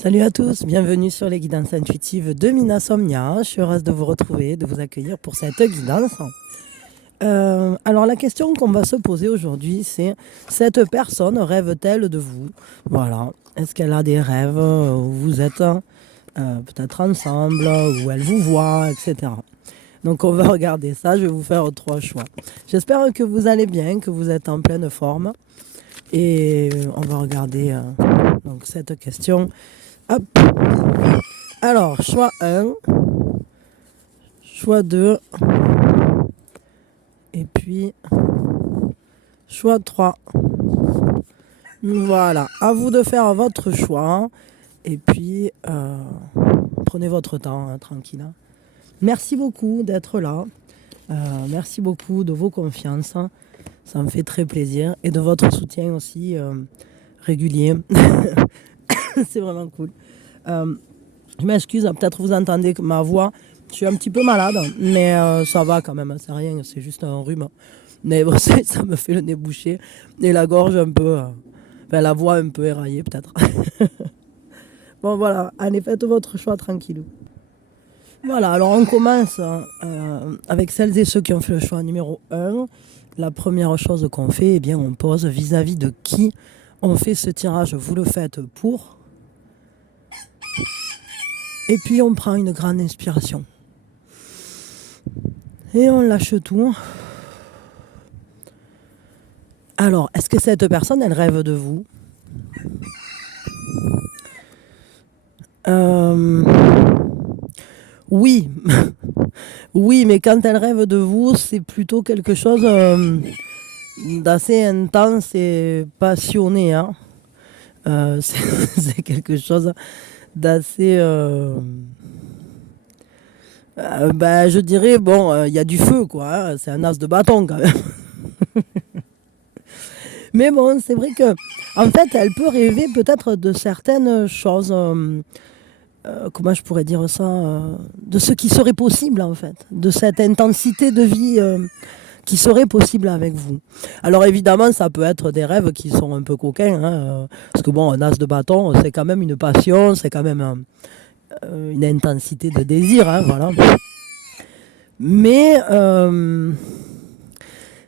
Salut à tous, bienvenue sur les guidances intuitives de Mina Somnia. Je suis heureuse de vous retrouver, de vous accueillir pour cette guidance. Alors la question qu'on va se poser aujourd'hui, c'est cette personne rêve-t-elle de vous? Voilà. Est-ce qu'elle a des rêves où vous êtes peut-être ensemble, où elle vous voit, etc. Donc on va regarder ça, je vais vous faire 3 choix. J'espère que vous allez bien, que vous êtes en pleine forme. Et on va regarder donc cette question. Hop. Alors, choix 1, choix 2, et puis choix 3. Voilà, à vous de faire votre choix. Et puis, prenez votre temps, hein, tranquille. Merci beaucoup d'être là. Merci beaucoup de vos confiances. Ça me fait très plaisir. Et de votre soutien aussi régulier. C'est vraiment cool. Je m'excuse, peut-être vous entendez que ma voix, je suis un petit peu malade, mais ça va quand même, c'est rien, c'est juste un rhume. Mais bon, ça me fait le nez bouché et la gorge un peu, enfin la voix un peu éraillée peut-être. Bon voilà, allez, faites votre choix tranquillou. Voilà, alors on commence avec celles et ceux qui ont fait le choix numéro 1. La première chose qu'on fait, eh bien, on pose vis-à-vis de qui on fait ce tirage. Vous le faites pour. Et puis on prend une grande inspiration. Et on lâche tout. Alors, est-ce que cette personne, elle rêve de vous? Oui. Oui, mais quand elle rêve de vous, c'est plutôt quelque chose d'assez intense et passionné. Hein. C'est quelque chose d'assez... je dirais, bon, il y a du feu, quoi. Hein. C'est un as de bâton, quand même. Mais bon, c'est vrai que, en fait, elle peut rêver peut-être de certaines choses. Comment je pourrais dire ça, de ce qui serait possible en fait, de cette intensité de vie qui serait possible avec vous. Alors évidemment, ça peut être des rêves qui sont un peu coquins, hein, parce que bon, un as de bâton, c'est quand même une passion, c'est quand même une intensité de désir, hein, voilà. Mais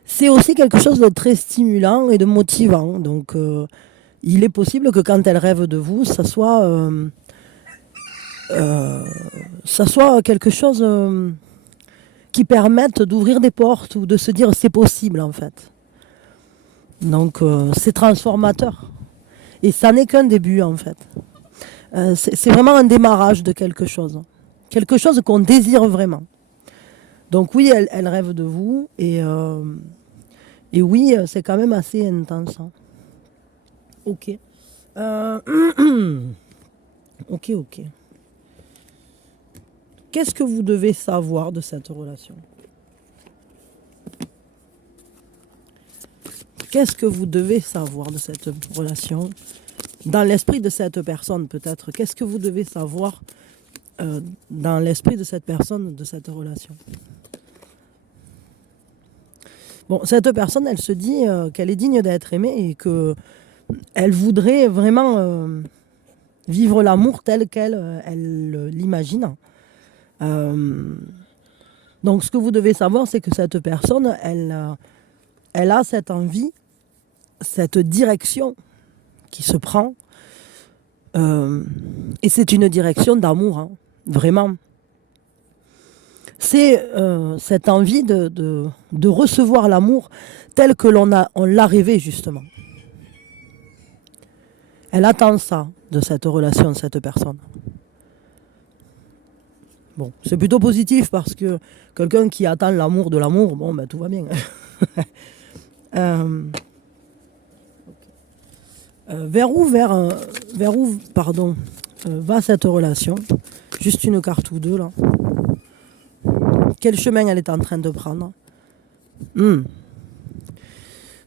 c'est aussi quelque chose de très stimulant et de motivant. Donc il est possible que quand elle rêve de vous, ça soit quelque chose qui permette d'ouvrir des portes ou de se dire c'est possible en fait. Donc c'est transformateur. Et ça n'est qu'un début en fait. C'est vraiment un démarrage de quelque chose. Quelque chose qu'on désire vraiment. Donc oui, elle rêve de vous et oui, c'est quand même assez intense. Hein. Ok. Ok. Qu'est-ce que vous devez savoir de cette relation? Qu'est-ce que vous devez savoir de cette relation? Dans l'esprit de cette personne, peut-être. Qu'est-ce que vous devez savoir dans l'esprit de cette personne, de cette relation? Bon, cette personne, elle se dit qu'elle est digne d'être aimée et qu'elle voudrait vraiment vivre l'amour tel qu'elle elle l'imagine. Donc, ce que vous devez savoir, c'est que cette personne, elle a cette envie, cette direction qui se prend. Et c'est une direction d'amour, hein, vraiment. C'est cette envie de recevoir l'amour tel que on l'a rêvé, justement. Elle attend ça de cette relation, de cette personne. Bon, c'est plutôt positif parce que quelqu'un qui attend l'amour de l'amour, bon, ben, tout va bien. Vers où, va cette relation? Juste une carte ou deux, là. Quel chemin elle est en train de prendre? Bon,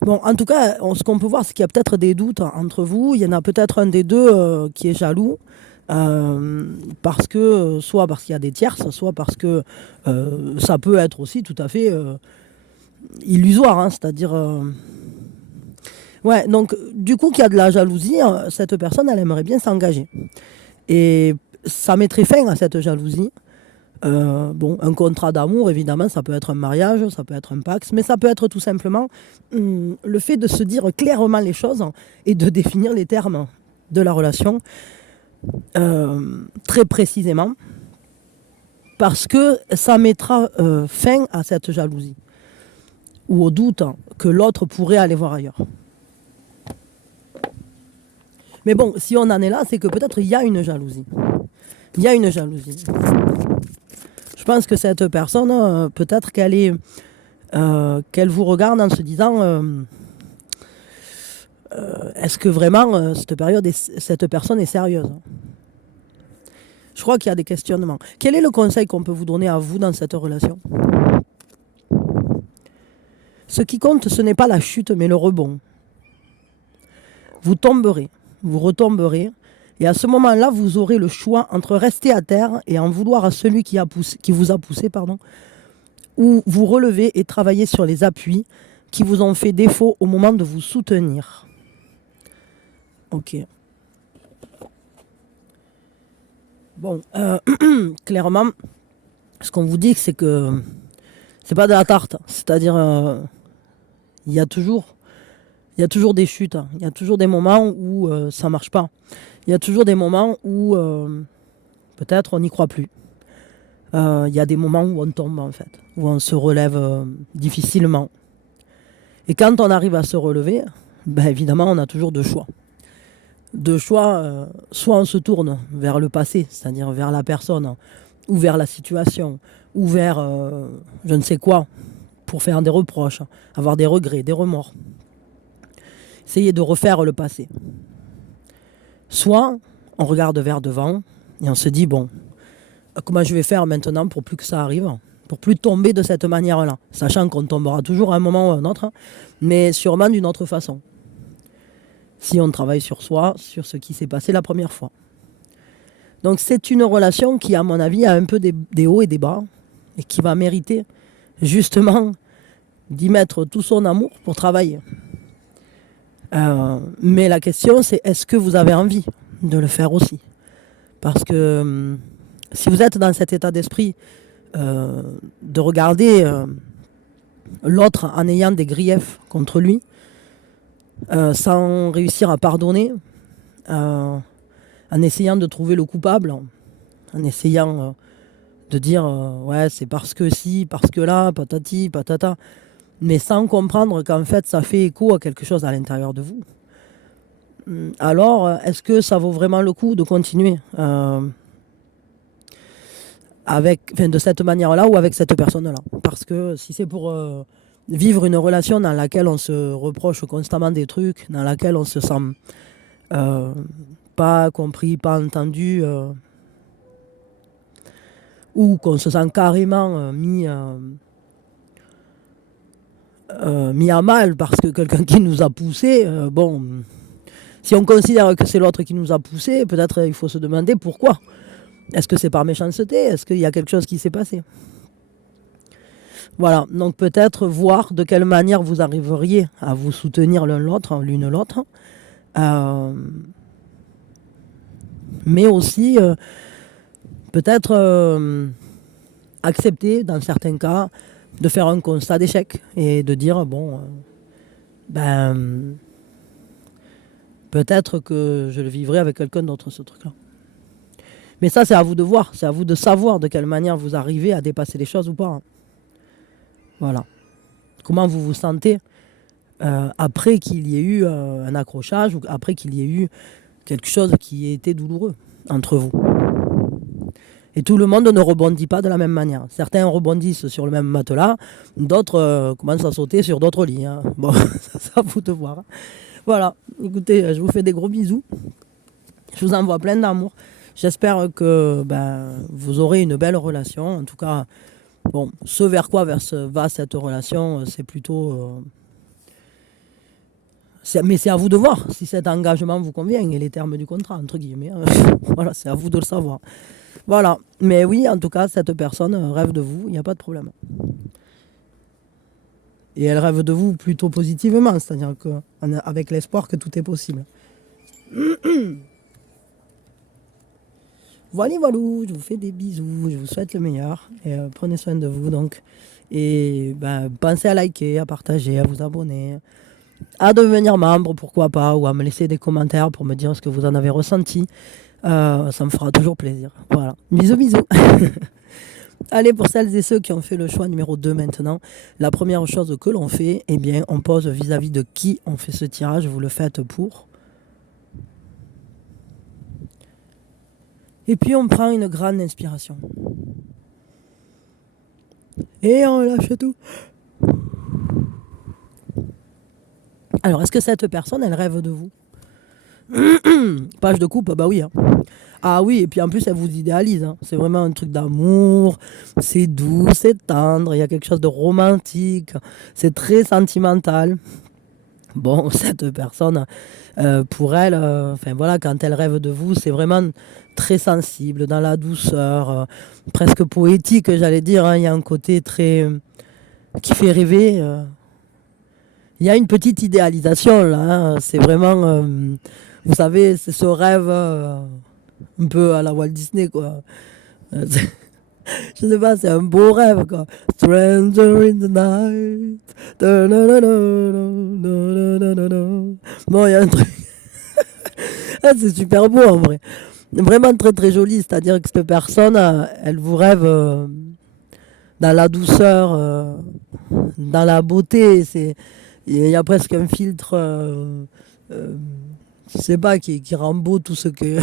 en tout cas, ce qu'on peut voir, c'est qu'il y a peut-être des doutes entre vous. Il y en a peut-être un des deux qui est jaloux. Parce que, soit parce qu'il y a des tierces, soit parce que ça peut être aussi tout à fait illusoire. Hein, c'est-à-dire... Ouais, donc du coup qu'il y a de la jalousie, cette personne, elle aimerait bien s'engager. Et ça mettrait fin à cette jalousie. Bon, un contrat d'amour, évidemment, ça peut être un mariage, ça peut être un pax, mais ça peut être tout simplement le fait de se dire clairement les choses et de définir les termes de la relation très précisément, parce que ça mettra fin à cette jalousie ou au doute que l'autre pourrait aller voir ailleurs. Mais bon, si on en est là, c'est que peut-être il y a une jalousie. Il y a une jalousie. Je pense que cette personne, peut-être qu'elle vous regarde en se disant est-ce que vraiment cette personne est sérieuse? Je crois qu'il y a des questionnements. Quel est le conseil qu'on peut vous donner à vous dans cette relation? Ce qui compte, ce n'est pas la chute, mais le rebond. Vous tomberez, vous retomberez, et à ce moment-là, vous aurez le choix entre rester à terre et en vouloir à celui qui vous a poussé, ou vous relever et travailler sur les appuis qui vous ont fait défaut au moment de vous soutenir. Ok. Bon, clairement, ce qu'on vous dit, c'est que c'est pas de la tarte. C'est-à-dire, il y a toujours des chutes. Il y a toujours des moments où ça marche pas. Il y a toujours des moments où peut-être on n'y croit plus. Il y a des moments où on tombe en fait, où on se relève difficilement. Et quand on arrive à se relever, ben évidemment on a toujours deux choix. Soit on se tourne vers le passé, c'est-à-dire vers la personne, ou vers la situation, ou vers je ne sais quoi, pour faire des reproches, avoir des regrets, des remords. Essayer de refaire le passé. Soit on regarde vers devant et on se dit, bon, comment je vais faire maintenant pour plus que ça arrive, pour plus tomber de cette manière-là, sachant qu'on tombera toujours à un moment ou à un autre, mais sûrement d'une autre façon. Si on travaille sur soi, sur ce qui s'est passé la première fois. Donc c'est une relation qui, à mon avis, a un peu des hauts et des bas, et qui va mériter justement d'y mettre tout son amour pour travailler. Mais la question, c'est est-ce que vous avez envie de le faire aussi? Parce que si vous êtes dans cet état d'esprit de regarder l'autre en ayant des griefs contre lui, sans réussir à pardonner, en essayant de trouver le coupable, en essayant de dire ouais c'est parce que si, parce que là, patati, patata, mais sans comprendre qu'en fait ça fait écho à quelque chose à l'intérieur de vous. Alors est-ce que ça vaut vraiment le coup de continuer de cette manière-là ou avec cette personne-là? Parce que si c'est pour vivre une relation dans laquelle on se reproche constamment des trucs, dans laquelle on se sent pas compris, pas entendu, ou qu'on se sent carrément mis à mal parce que quelqu'un qui nous a poussé, bon, si on considère que c'est l'autre qui nous a poussé, peut-être il faut se demander pourquoi. Est-ce que c'est par méchanceté? Est-ce qu'il y a quelque chose qui s'est passé? Voilà, donc peut-être voir de quelle manière vous arriveriez à vous soutenir l'un l'autre, l'une l'autre. Mais aussi peut-être accepter dans certains cas de faire un constat d'échec et de dire bon peut-être que je le vivrai avec quelqu'un d'autre ce truc-là. Mais ça c'est à vous de voir, c'est à vous de savoir de quelle manière vous arrivez à dépasser les choses ou pas. Voilà. Comment vous vous sentez après qu'il y ait eu un accrochage ou après qu'il y ait eu quelque chose qui ait été douloureux entre vous. Et tout le monde ne rebondit pas de la même manière. Certains rebondissent sur le même matelas, d'autres commencent à sauter sur d'autres lits. Hein. Bon, ça à vous de voir. Hein. Voilà, écoutez, je vous fais des gros bisous. Je vous envoie plein d'amour. J'espère que vous aurez une belle relation. En tout cas, bon, ce vers quoi va cette relation, c'est plutôt... mais c'est à vous de voir si cet engagement vous convient et les termes du contrat, entre guillemets. Voilà, c'est à vous de le savoir. Voilà, mais oui, en tout cas, cette personne rêve de vous, il n'y a pas de problème. Et elle rêve de vous plutôt positivement, c'est-à-dire avec l'espoir que tout est possible. Voilà, voilà, je vous fais des bisous, je vous souhaite le meilleur et prenez soin de vous donc. Et ben, pensez à liker, à partager, à vous abonner, à devenir membre, pourquoi pas, ou à me laisser des commentaires pour me dire ce que vous en avez ressenti. Ça me fera toujours plaisir. Voilà. Bisous, bisous. Allez, pour celles et ceux qui ont fait le choix numéro 2 maintenant, la première chose que l'on fait, eh bien, on pose vis-à-vis de qui on fait ce tirage. Vous le faites pour. Et puis, on prend une grande inspiration. Et on lâche tout. Alors, est-ce que cette personne, elle rêve de vous? Page de coupe, bah oui. Hein. Ah oui, et puis en plus, elle vous idéalise. Hein. C'est vraiment un truc d'amour. C'est doux, c'est tendre. Il y a quelque chose de romantique. C'est très sentimental. Bon, cette personne, pour elle, enfin voilà, quand elle rêve de vous, c'est vraiment très sensible, dans la douceur, presque poétique, j'allais dire. Hein. Il y a un côté très qui fait rêver. Il y a une petite idéalisation là. Hein. C'est vraiment, vous savez, c'est ce rêve un peu à la Walt Disney, quoi. Je sais pas, c'est un beau rêve, quoi. Stranger in the night. Bon, il y a un truc. Ah, c'est super beau en vrai. Vraiment très très joli. C'est-à-dire que cette personne, elle vous rêve dans la douceur, dans la beauté. Il y a presque un filtre, je sais pas, qui rend beau tout ce que.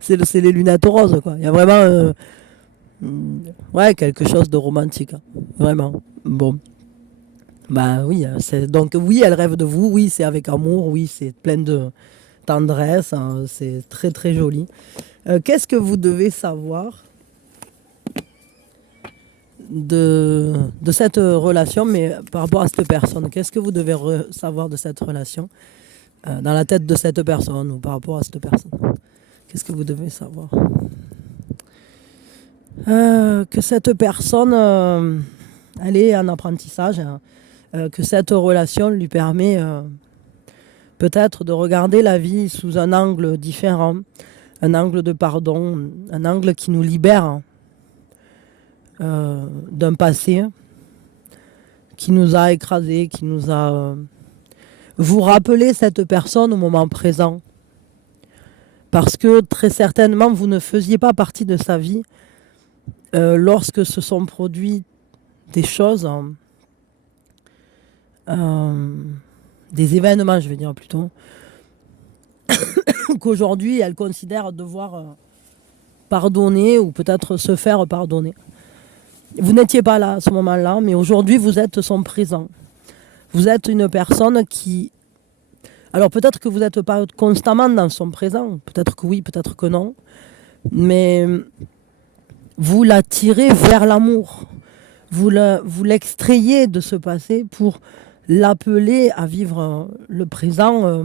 C'est les lunettes roses, quoi. Il y a vraiment ouais, quelque chose de romantique. Hein. Vraiment. Bon. Bah oui, donc oui, elle rêve de vous. Oui, c'est avec amour. Oui, c'est plein de tendresse. Hein, c'est très très joli. Qu'est-ce que vous devez savoir de cette relation, mais par rapport à cette personne? Qu'est-ce que vous devez savoir de cette relation dans la tête de cette personne ou par rapport à cette personne? Qu'est-ce que vous devez savoir? Que cette personne, elle est en apprentissage, hein, que cette relation lui permet peut-être de regarder la vie sous un angle différent, un angle de pardon, un angle qui nous libère d'un passé qui nous a écrasés, qui nous a... vous rappelez cette personne au moment présent, parce que très certainement vous ne faisiez pas partie de sa vie lorsque se sont produits des choses, des événements, je vais dire plutôt, qu'aujourd'hui elle considère devoir pardonner ou peut-être se faire pardonner. Vous n'étiez pas là à ce moment-là, mais aujourd'hui vous êtes son présent. Vous êtes une personne qui... Alors peut-être que vous n'êtes pas constamment dans son présent, peut-être que oui, peut-être que non, mais vous l'attirez vers l'amour. Vous l'extrayez de ce passé pour l'appeler à vivre le présent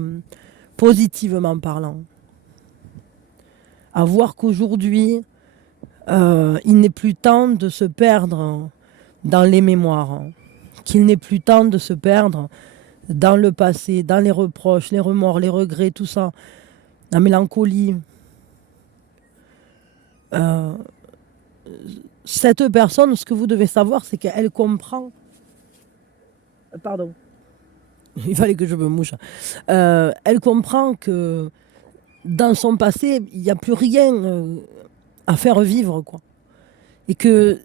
positivement parlant. À voir qu'aujourd'hui, il n'est plus temps de se perdre dans les mémoires, qu'il n'est plus temps de se perdre dans le passé, dans les reproches, les remords, les regrets, tout ça, la mélancolie. Cette personne, ce que vous devez savoir, c'est qu'elle comprend. Pardon, il fallait que je me mouche. Elle comprend que dans son passé, il n'y a plus rien à faire vivre, quoi. Et que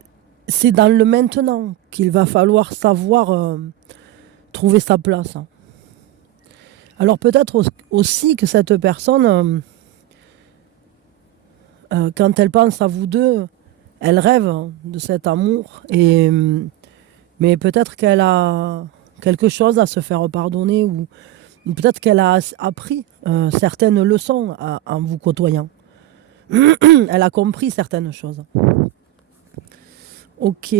c'est dans le maintenant qu'il va falloir savoir trouver sa place. Hein. Alors peut-être aussi que cette personne, quand elle pense à vous deux, elle rêve de cet amour. Mais peut-être qu'elle a quelque chose à se faire pardonner ou peut-être qu'elle a appris certaines leçons en vous côtoyant. Elle a compris certaines choses. Ok.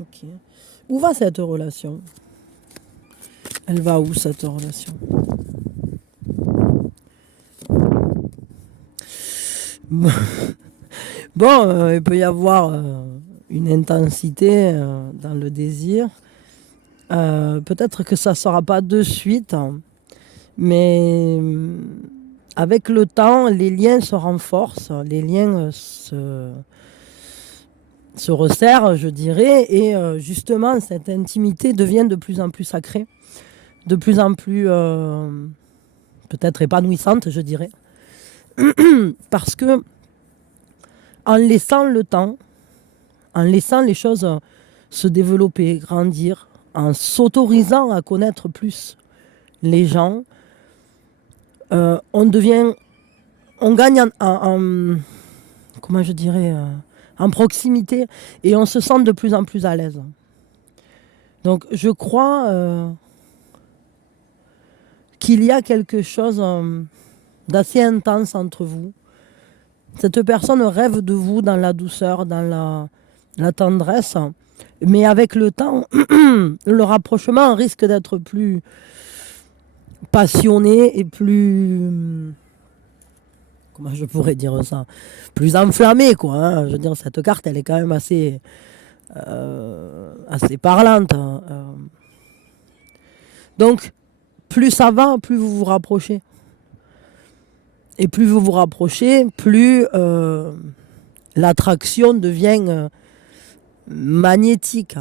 Ok. Où va cette relation? Elle va où cette relation? Bon, il peut y avoir une intensité dans le désir. Peut-être que ça ne sera pas de suite, hein, mais avec le temps, les liens se renforcent, les liens se resserrent, je dirais, et justement, cette intimité devient de plus en plus sacrée, de plus en plus peut-être épanouissante, je dirais. Parce que en laissant le temps, en laissant les choses se développer, grandir, en s'autorisant à connaître plus les gens, on gagne comment je dirais, en proximité et on se sent de plus en plus à l'aise. Donc je crois qu'il y a quelque chose d'assez intense entre vous. Cette personne rêve de vous dans la douceur, dans la tendresse, mais avec le temps, le rapprochement risque d'être plus passionné et plus... Comment je pourrais dire ça? Plus enflammé, quoi. Hein. Je veux dire, cette carte, elle est quand même assez parlante. Hein. Donc, plus ça va, plus vous vous rapprochez. Et plus vous vous rapprochez, plus l'attraction devient magnétique.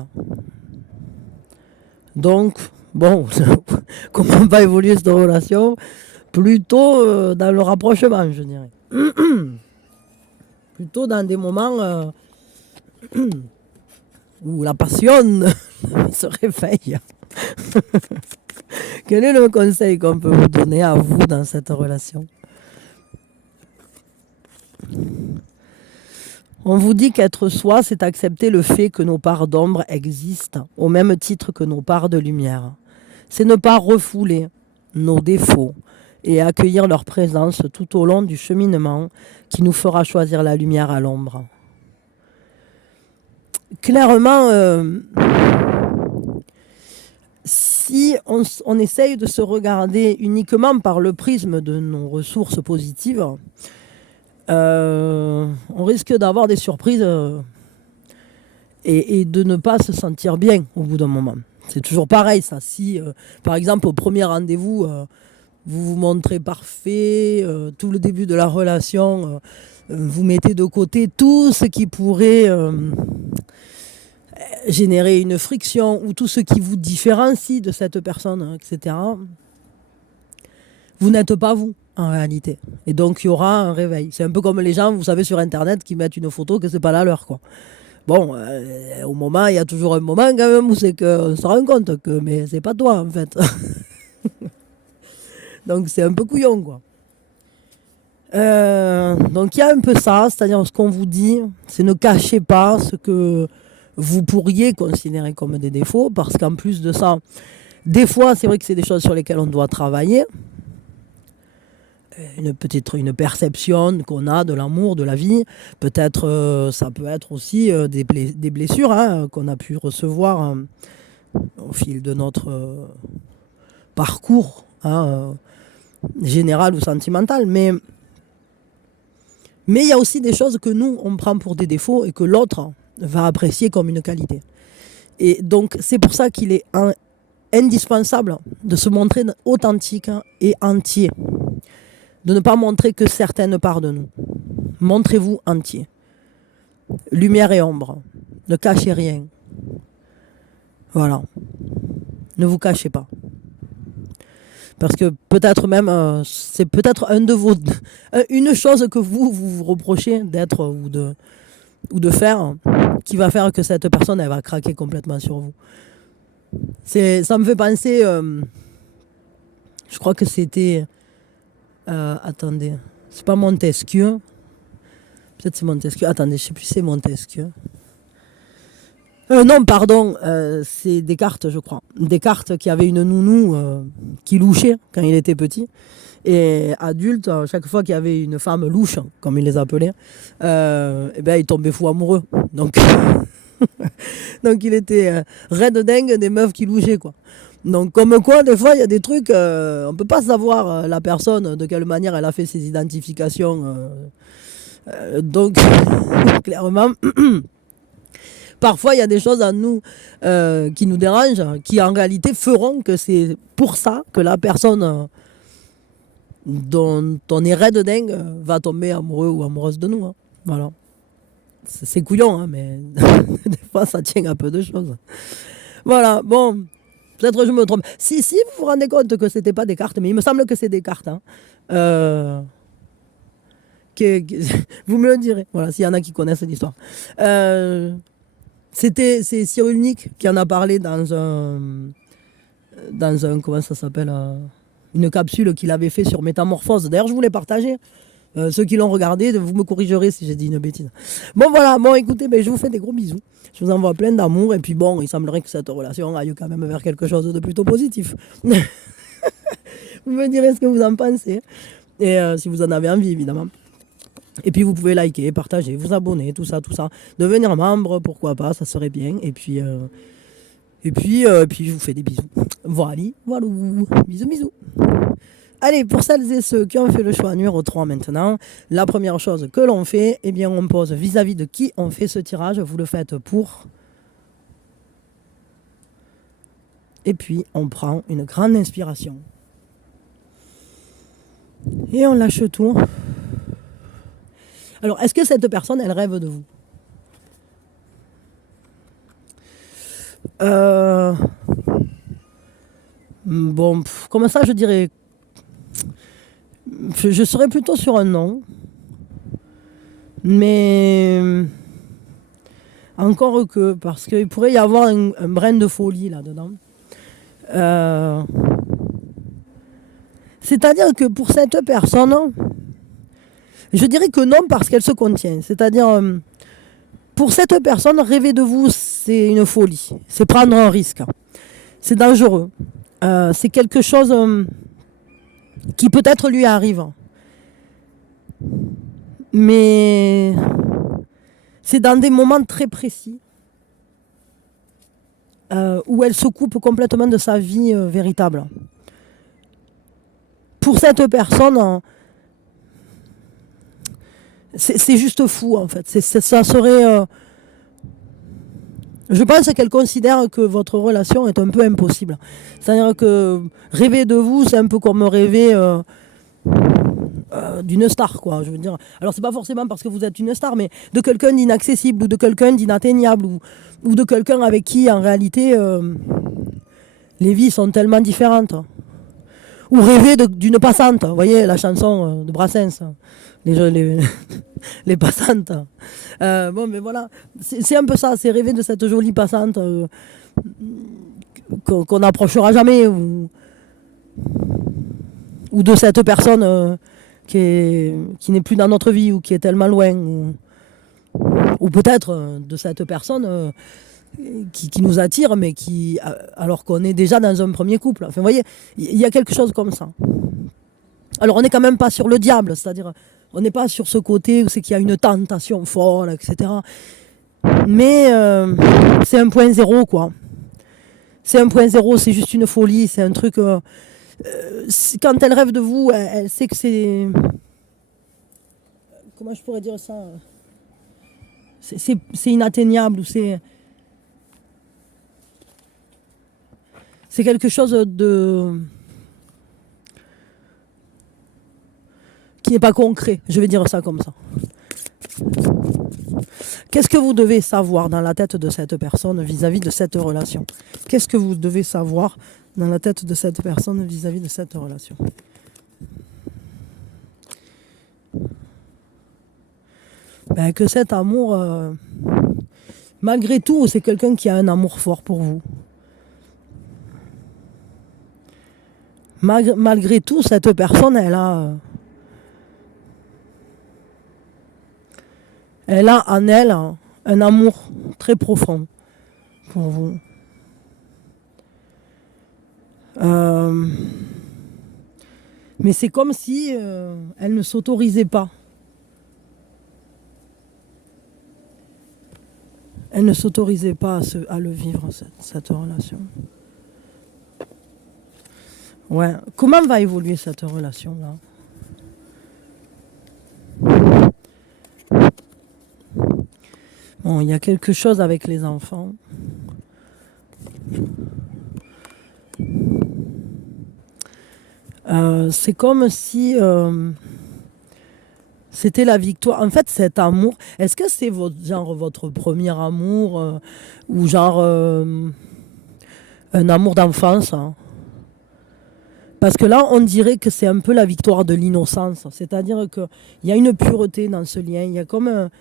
Donc, bon, comment va évoluer cette relation? Plutôt dans le rapprochement, je dirais. Plutôt dans des moments où la passion se réveille. Quel est le conseil qu'on peut vous donner à vous dans cette relation? On vous dit qu'être soi, c'est accepter le fait que nos parts d'ombre existent au même titre que nos parts de lumière. C'est ne pas refouler nos défauts et accueillir leur présence tout au long du cheminement qui nous fera choisir la lumière à l'ombre. Clairement, si on essaye de se regarder uniquement par le prisme de nos ressources positives, on risque d'avoir des surprises et de ne pas se sentir bien au bout d'un moment. C'est toujours pareil ça. Si par exemple au premier rendez-vous vous vous montrez parfait, tout le début de la relation vous mettez de côté tout ce qui pourrait générer une friction ou tout ce qui vous différencie de cette personne, etc. Vous n'êtes pas vous en réalité. Et donc il y aura un réveil. C'est un peu comme les gens, vous savez, sur internet qui mettent une photo que c'est pas la leur, quoi. Bon, au moment, il y a toujours un moment quand même où c'est qu'on se rend compte que mais c'est pas toi en fait. Donc c'est un peu couillon, quoi. Donc il y a un peu ça, c'est-à-dire ce qu'on vous dit, c'est ne cachez pas ce que vous pourriez considérer comme des défauts, parce qu'en plus de ça, des fois c'est vrai que c'est des choses sur lesquelles on doit travailler. Une perception qu'on a de l'amour, de la vie. Peut-être ça peut être aussi des blessures qu'on a pu recevoir au fil de notre parcours général ou sentimental. Mais il y a aussi des choses que nous, on prend pour des défauts et que l'autre va apprécier comme une qualité. Et donc, c'est pour ça qu'il est indispensable de se montrer authentique et entier. De ne pas montrer que certaines parts de nous. Montrez-vous entier. Lumière et ombre. Ne cachez rien. Voilà. Ne vous cachez pas. Parce que peut-être même, c'est peut-être une chose que vous reprochez d'être ou de faire, qui va faire que cette personne, elle va craquer complètement sur vous. Ça me fait penser, je crois que c'était... attendez, c'est pas Montesquieu. Peut-être c'est Montesquieu. Attendez, je sais plus si c'est Montesquieu. Non, pardon, c'est Descartes, je crois. Descartes qui avait une nounou qui louchait quand il était petit. Et adulte, chaque fois qu'il y avait une femme louche, comme il les appelait, il tombait fou amoureux. Donc, donc il était raide dingue des meufs qui louchaient, quoi. Donc comme quoi, des fois, il y a des trucs, on ne peut pas savoir la personne, de quelle manière elle a fait ses identifications. Donc, clairement, parfois, il y a des choses en nous qui nous dérangent, qui en réalité feront que c'est pour ça que la personne dont on est raide dingue va tomber amoureux ou amoureuse de nous. Hein. Voilà. C'est couillon, hein, mais des fois ça tient à peu de choses. Voilà, bon, peut-être que je me trompe. Si vous vous rendez compte que c'était pas des cartes, mais il me semble que c'est des cartes. Hein. Euh, vous me le direz, voilà, s'il y en a qui connaissent l'histoire. C'est Cyrulnik qui en a parlé dans un comment ça s'appelle une capsule qu'il avait fait sur Métamorphose. D'ailleurs, je voulais partager. Ceux qui l'ont regardé, vous me corrigerez si j'ai dit une bêtise. Bon voilà, bon écoutez, je vous fais des gros bisous. Je vous envoie plein d'amour et puis bon, il semblerait que cette relation aille quand même vers quelque chose de plutôt positif. Vous me direz ce que vous en pensez et si vous en avez envie évidemment. Et puis vous pouvez liker, partager, vous abonner, tout ça. Devenir membre, pourquoi pas, ça serait bien. Et puis je vous fais des bisous. Voilà, bisous. Allez, pour celles et ceux qui ont fait le choix numéro 3 maintenant, la première chose que l'on fait, eh bien on pose vis-à-vis de qui on fait ce tirage. Vous le faites pour. Et puis on prend une grande inspiration. Et on lâche tout. Alors, est-ce que cette personne, elle rêve de vous? Bon, comme ça, je dirais... Je serais plutôt sur un non. Mais... Encore que, parce qu'il pourrait y avoir un brin de folie là-dedans. C'est-à-dire que pour cette personne, je dirais que non parce qu'elle se contient. C'est-à-dire, pour cette personne, rêver de vous, c'est une folie. C'est prendre un risque. C'est dangereux. C'est quelque chose qui peut-être lui arrive. Mais c'est dans des moments très précis où elle se coupe complètement de sa vie véritable. Pour cette personne, c'est juste fou en fait. Ça serait... je pense qu'elle considère que votre relation est un peu impossible. C'est-à-dire que rêver de vous, c'est un peu comme rêver d'une star, quoi. Je veux dire. Alors, c'est pas forcément parce que vous êtes une star, mais de quelqu'un d'inaccessible ou de quelqu'un d'inatteignable ou de quelqu'un avec qui, en réalité, les vies sont tellement différentes. Ou rêver d'une passante. Vous voyez la chanson de Brassens, les passantes. Bon, mais voilà, c'est un peu ça, c'est rêver de cette jolie passante qu'on n'approchera jamais, ou de cette personne qui n'est plus dans notre vie, ou qui est tellement loin, ou peut-être de cette personne qui nous attire, mais alors qu'on est déjà dans un premier couple. Enfin, vous voyez, il y a quelque chose comme ça. Alors, on n'est quand même pas sur le diable, c'est-à-dire, on n'est pas sur ce côté où c'est qu'il y a une tentation folle, etc. Mais c'est 1.0, quoi. C'est 1.0, c'est juste une folie, c'est un truc... quand elle rêve de vous, elle sait que c'est... Comment je pourrais dire ça? C'est inatteignable, ou c'est quelque chose de... qui n'est pas concret, je vais dire ça comme ça. Qu'est-ce que vous devez savoir dans la tête de cette personne vis-à-vis de cette relation? Qu'est-ce que vous devez savoir dans la tête de cette personne vis-à-vis de cette relation? Ben, que cet amour, malgré tout, c'est quelqu'un qui a un amour fort pour vous. Malgré tout, cette personne, elle a en elle un amour très profond pour vous. Mais c'est comme si elle ne s'autorisait pas. Elle ne s'autorisait pas à le vivre, cette relation. Ouais. Comment va évoluer cette relation-là? Bon, il y a quelque chose avec les enfants. C'est comme si c'était la victoire. En fait, cet amour, est-ce que c'est votre premier amour ou un amour d'enfance, hein? Parce que là, on dirait que c'est un peu la victoire de l'innocence. C'est-à-dire qu'il y a une pureté dans ce lien. Il y a comme un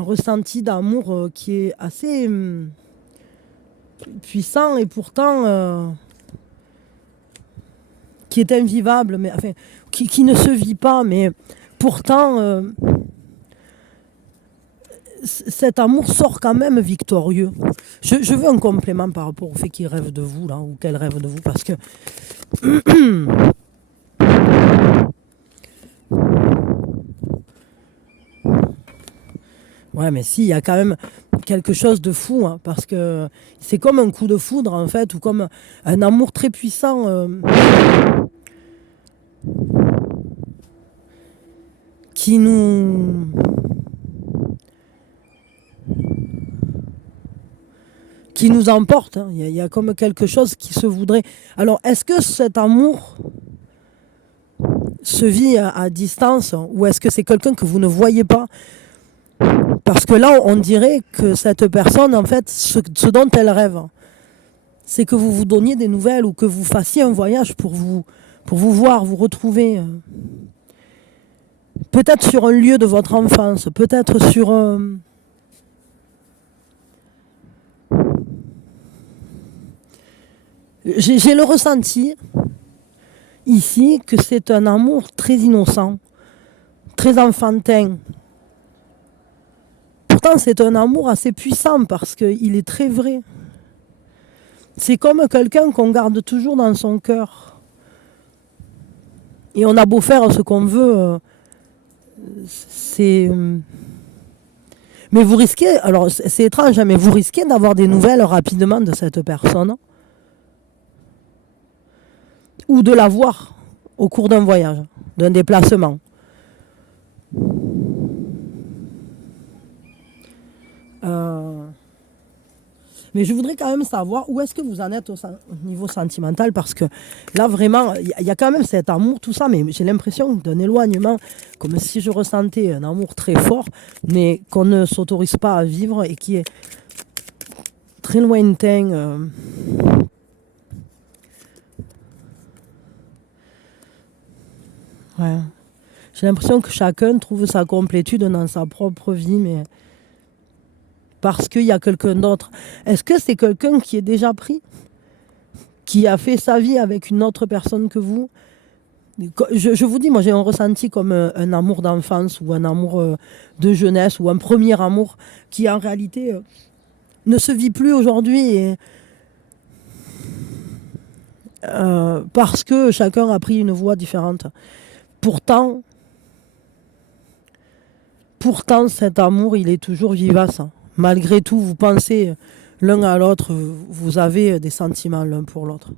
ressenti d'amour qui est assez puissant et pourtant qui est invivable, mais enfin, qui ne se vit pas, mais pourtant cet amour sort quand même victorieux. Je veux un complément par rapport au fait qu'il rêve de vous, là, ou qu'elle rêve de vous, parce que ouais, mais si, il y a quand même quelque chose de fou, hein, parce que c'est comme un coup de foudre, en fait, ou comme un amour très puissant qui nous... qui nous emporte, hein. Il y a comme quelque chose qui se voudrait... Alors, est-ce que cet amour se vit à distance, ou est-ce que c'est quelqu'un que vous ne voyez pas? Parce que là, on dirait que cette personne, en fait, ce dont elle rêve, c'est que vous vous donniez des nouvelles ou que vous fassiez un voyage pour vous voir, vous retrouver. Peut-être sur un lieu de votre enfance, peut-être sur un... J'ai le ressenti ici que c'est un amour très innocent, très enfantin. Pourtant, c'est un amour assez puissant parce qu'il est très vrai. C'est comme quelqu'un qu'on garde toujours dans son cœur. Et on a beau faire ce qu'on veut, c'est... Mais vous risquez, alors c'est étrange, mais vous risquez d'avoir des nouvelles rapidement de cette personne. Ou de la voir au cours d'un voyage, d'un déplacement. Mais je voudrais quand même savoir où est-ce que vous en êtes au niveau sentimental, parce que là vraiment, il y a quand même cet amour, tout ça, mais j'ai l'impression d'un éloignement, comme si je ressentais un amour très fort, mais qu'on ne s'autorise pas à vivre et qui est très lointain. Ouais. J'ai l'impression que chacun trouve sa complétude dans sa propre vie, mais parce qu'il y a quelqu'un d'autre. Est-ce que c'est quelqu'un qui est déjà pris, qui a fait sa vie avec une autre personne que vous? Je vous dis, moi j'ai un ressenti comme un amour d'enfance ou un amour de jeunesse ou un premier amour qui en réalité ne se vit plus aujourd'hui parce que chacun a pris une voie différente. Pourtant, cet amour, il est toujours vivace. Malgré tout, vous pensez l'un à l'autre, vous avez des sentiments l'un pour l'autre.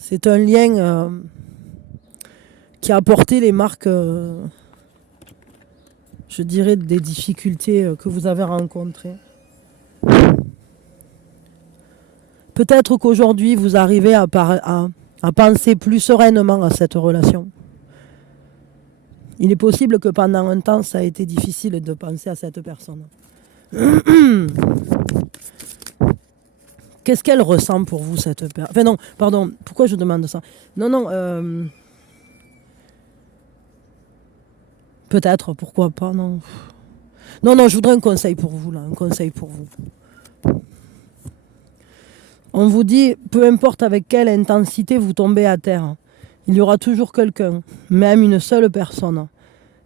C'est un lien qui a apporté les marques, je dirais, des difficultés que vous avez rencontrées. Peut-être qu'aujourd'hui, vous arrivez à penser plus sereinement à cette relation. Il est possible que pendant un temps, ça a été difficile de penser à cette personne. Qu'est-ce qu'elle ressent pour vous, cette personne? Enfin non, pardon, pourquoi je demande ça? Non, peut-être, pourquoi pas, non. Non, je voudrais un conseil pour vous, là, un conseil pour vous. On vous dit, peu importe avec quelle intensité vous tombez à terre, il y aura toujours quelqu'un, même une seule personne,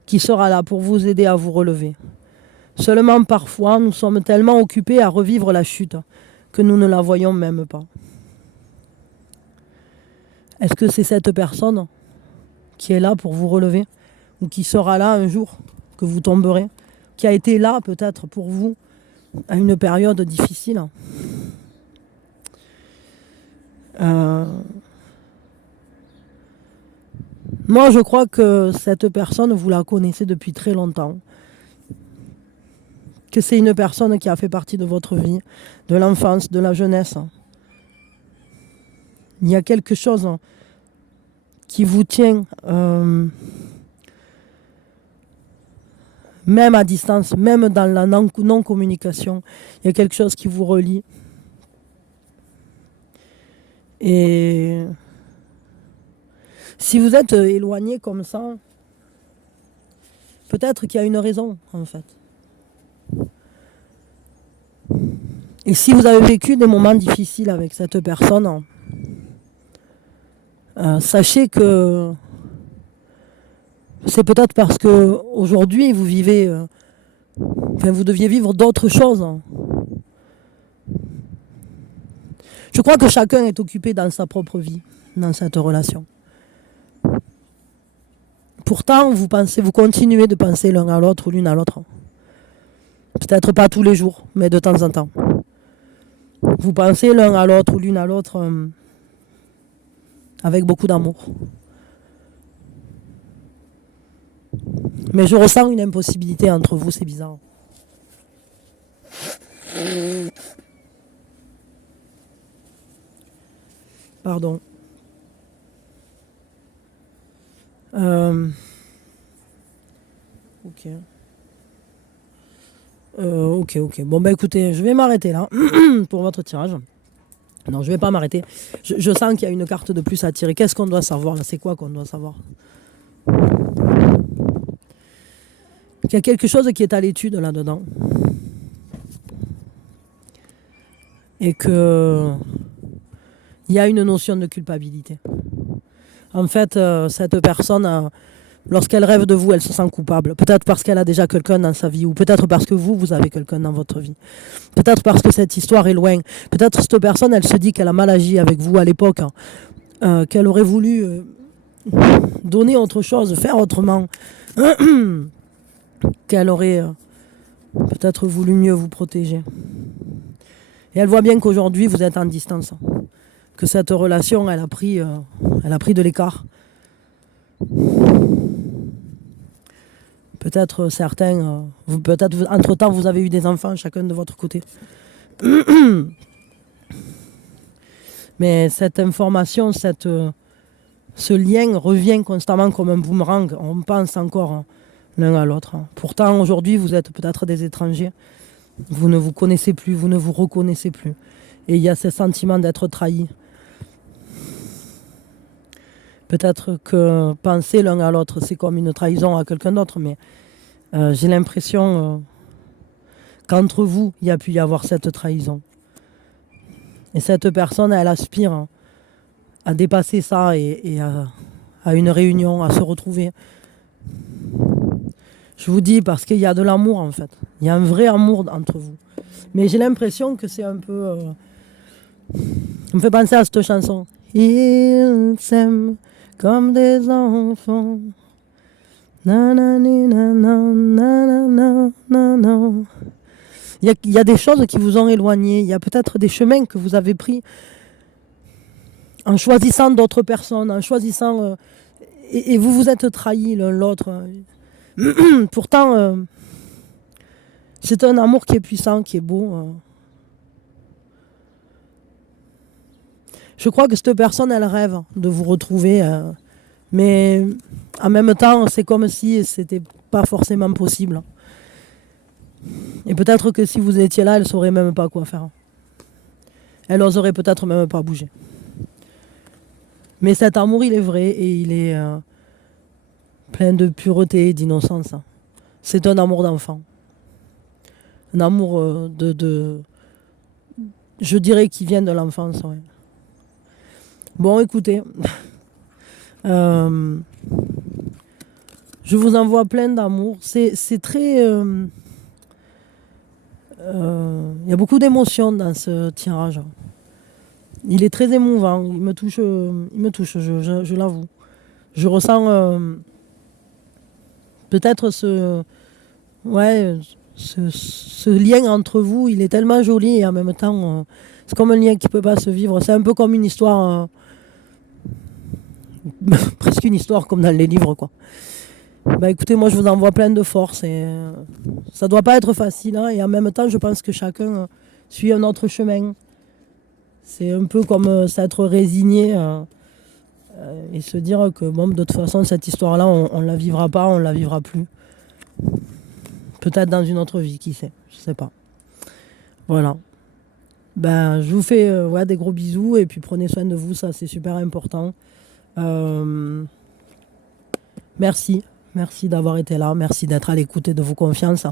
qui sera là pour vous aider à vous relever. Seulement parfois, nous sommes tellement occupés à revivre la chute que nous ne la voyons même pas. Est-ce que c'est cette personne qui est là pour vous relever, ou qui sera là un jour que vous tomberez, qui a été là peut-être pour vous à une période difficile? Moi, je crois que cette personne, vous la connaissez depuis très longtemps. Que c'est une personne qui a fait partie de votre vie, de l'enfance, de la jeunesse. Il y a quelque chose qui vous tient, même à distance, même dans la non-communication. Il y a quelque chose qui vous relie. Et si vous êtes éloigné comme ça, peut-être qu'il y a une raison, en fait. Et si vous avez vécu des moments difficiles avec cette personne, sachez que c'est peut-être parce que aujourd'hui vous vivez, vous deviez vivre d'autres choses. Je crois que chacun est occupé dans sa propre vie, dans cette relation. Pourtant, vous continuez de penser l'un à l'autre ou l'une à l'autre. Peut-être pas tous les jours, mais de temps en temps. Vous pensez l'un à l'autre ou l'une à l'autre avec beaucoup d'amour. Mais je ressens une impossibilité entre vous, c'est bizarre. Pardon. Ok. Ok. Bon, bah écoutez, je vais m'arrêter là pour votre tirage. Non, je vais pas m'arrêter. Je sens qu'il y a une carte de plus à tirer. Qu'est-ce qu'on doit savoir là? C'est quoi qu'on doit savoir? Il y a quelque chose qui est à l'étude là-dedans. Et que il y a une notion de culpabilité. En fait, cette personne, lorsqu'elle rêve de vous, elle se sent coupable. Peut-être parce qu'elle a déjà quelqu'un dans sa vie, ou peut-être parce que vous avez quelqu'un dans votre vie. Peut-être parce que cette histoire est loin. Peut-être que cette personne, elle se dit qu'elle a mal agi avec vous à l'époque, qu'elle aurait voulu donner autre chose, faire autrement, qu'elle aurait peut-être voulu mieux vous protéger. Et elle voit bien qu'aujourd'hui, vous êtes en distance. Que cette relation, elle a pris de l'écart. Peut-être certains, peut-être entre-temps, vous avez eu des enfants, chacun de votre côté. Mais cette information, ce lien revient constamment comme un boomerang. On pense encore l'un à l'autre. Pourtant, aujourd'hui, vous êtes peut-être des étrangers. Vous ne vous connaissez plus, vous ne vous reconnaissez plus. Et il y a ce sentiment d'être trahi. Peut-être que penser l'un à l'autre, c'est comme une trahison à quelqu'un d'autre, mais j'ai l'impression qu'entre vous, il y a pu y avoir cette trahison. Et cette personne, elle aspire à dépasser ça et à une réunion, à se retrouver. Je vous dis parce qu'il y a de l'amour en fait. Il y a un vrai amour entre vous. Mais j'ai l'impression que c'est un peu... Ça me fait penser à cette chanson. Ils s'aiment comme des enfants. Nanani, nanan, nanana, nanan. Il y a des choses qui vous ont éloigné. Il y a peut-être des chemins que vous avez pris en choisissant d'autres personnes, en choisissant... et vous vous êtes trahis l'un l'autre. Pourtant, c'est un amour qui est puissant, qui est beau. Je crois que cette personne, elle rêve de vous retrouver. Mais en même temps, c'est comme si c'était pas forcément possible. Et peut-être que si vous étiez là, elle saurait même pas quoi faire. Elle oserait peut-être même pas bouger. Mais cet amour, il est vrai et il est plein de pureté, d'innocence. C'est un amour d'enfant. Un amour je dirais qui vient de l'enfance. Ouais. Bon, écoutez. Je vous envoie plein d'amour. C'est très... il y a beaucoup d'émotions dans ce tirage. Il est très émouvant. Il me touche, je l'avoue. Je ressens peut-être ce lien entre vous. Il est tellement joli et en même temps, c'est comme un lien qui ne peut pas se vivre. C'est un peu comme une histoire... presque une histoire comme dans les livres quoi. Bah écoutez, moi je vous envoie plein de force et ça doit pas être facile hein, et en même temps je pense que chacun suit un autre chemin. C'est un peu comme s'être résigné et se dire que bon, de toute façon, cette histoire-là, on ne la vivra pas, on ne la vivra plus. Peut-être dans une autre vie, qui sait, je sais pas. Voilà. Ben, je vous fais des gros bisous et puis prenez soin de vous, ça c'est super important. Merci, merci d'avoir été là, merci d'être à l'écoute et de vos confiances.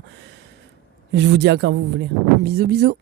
Et je vous dis à quand vous voulez. Bisous, bisous.